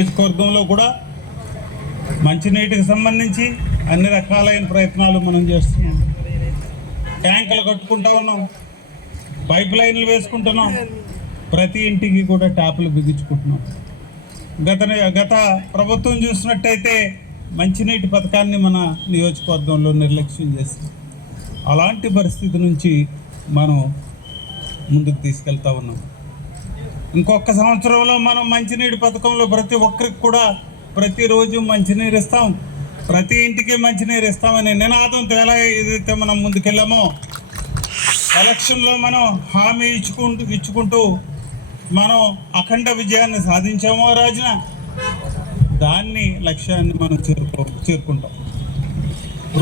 నియోజకవర్గంలో కూడా మంచినీటికి సంబంధించి అన్ని రకాలైన ప్రయత్నాలు మనం చేస్తున్నాం. ట్యాంకులు కట్టుకుంటా ఉన్నాం, పైప్ లైన్లు వేసుకుంటున్నాం, ప్రతి ఇంటికి కూడా ట్యాపులు బిగించుకుంటున్నాం. గత ప్రభుత్వం చూసినట్టయితే మంచినీటి పథకాన్ని మన నియోజకవర్గంలో నిర్లక్ష్యం చేస్తాం. అలాంటి పరిస్థితి నుంచి మనం ముందుకు తీసుకెళ్తా ఉన్నాం. ఇంకొక సంవత్సరంలో మనం మంచినీటి పథకంలో ప్రతి ఒక్కరికి కూడా ప్రతిరోజు మంచినీరు ఇస్తాం, ప్రతి ఇంటికి మంచినీరు ఇస్తామని నినాదంతో ఎలా ఏదైతే మనం ముందుకెళ్ళామో, ఎలక్షన్లో మనం హామీ ఇచ్చుకుంటూ మనం అఖండ విజయాన్ని సాధించామో రాజున, దాన్ని లక్ష్యాన్ని మనం చేరుకుంటాం.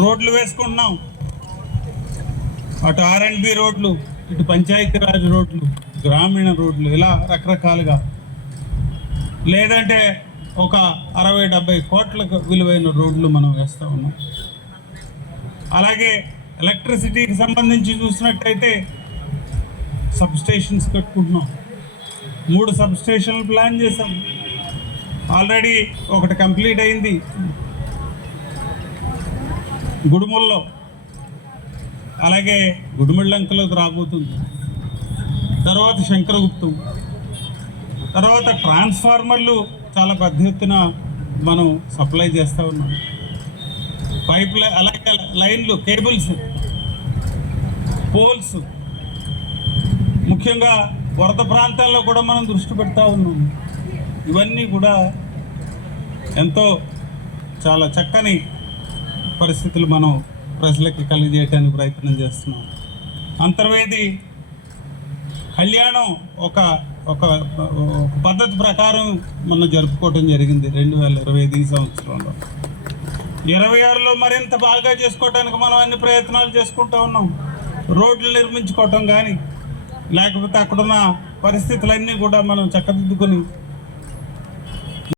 రోడ్లు వేసుకుంటున్నాం, అటు R&B రోడ్లు, ఇటు పంచాయతీరాజ్ రోడ్లు, గ్రామీణ రోడ్లు, ఇలా రకరకాలుగా, లేదంటే ఒక 60-70 కోట్లకు విలువైన రోడ్లు మనం వేస్తూ ఉన్నాం. అలాగే ఎలక్ట్రిసిటీకి సంబంధించి చూసినట్టయితే సబ్స్టేషన్స్ కట్టుకుంటున్నాం. 3 సబ్స్టేషన్లు ప్లాన్ చేసాం. ఆల్రెడీ ఒకటి కంప్లీట్ అయింది గుడుముల్లో, అలాగే గుడిమిళ్ళంకలోకి రాబోతుంది, తర్వాత శంకరగుప్తం, తర్వాత ట్రాన్స్ఫార్మర్లు చాలా పెద్ద ఎత్తున మనం సప్లై చేస్తూ ఉన్నాం. అలాగే లైన్లు, కేబుల్స్, పోల్స్, ముఖ్యంగా వరద ప్రాంతాల్లో కూడా మనం దృష్టి పెడతా ఉన్నాం. ఇవన్నీ కూడా ఎంతో చాలా చక్కని పరిస్థితులు మనం ప్రజలకి కలిగజేయడానికి ప్రయత్నం చేస్తున్నాం. అంతర్వేది కళ్యాణం ఒక పద్ధతి ప్రకారం మనం జరుపుకోవటం జరిగింది 2025 సంవత్సరంలో. 26లో మరింత బాగా చేసుకోవడానికి మనం అన్ని ప్రయత్నాలు చేసుకుంటూ ఉన్నాం. రోడ్లు నిర్మించుకోవటం కానీ, లేకపోతే అక్కడున్న పరిస్థితులన్నీ కూడా మనం చక్కదిద్దుకొని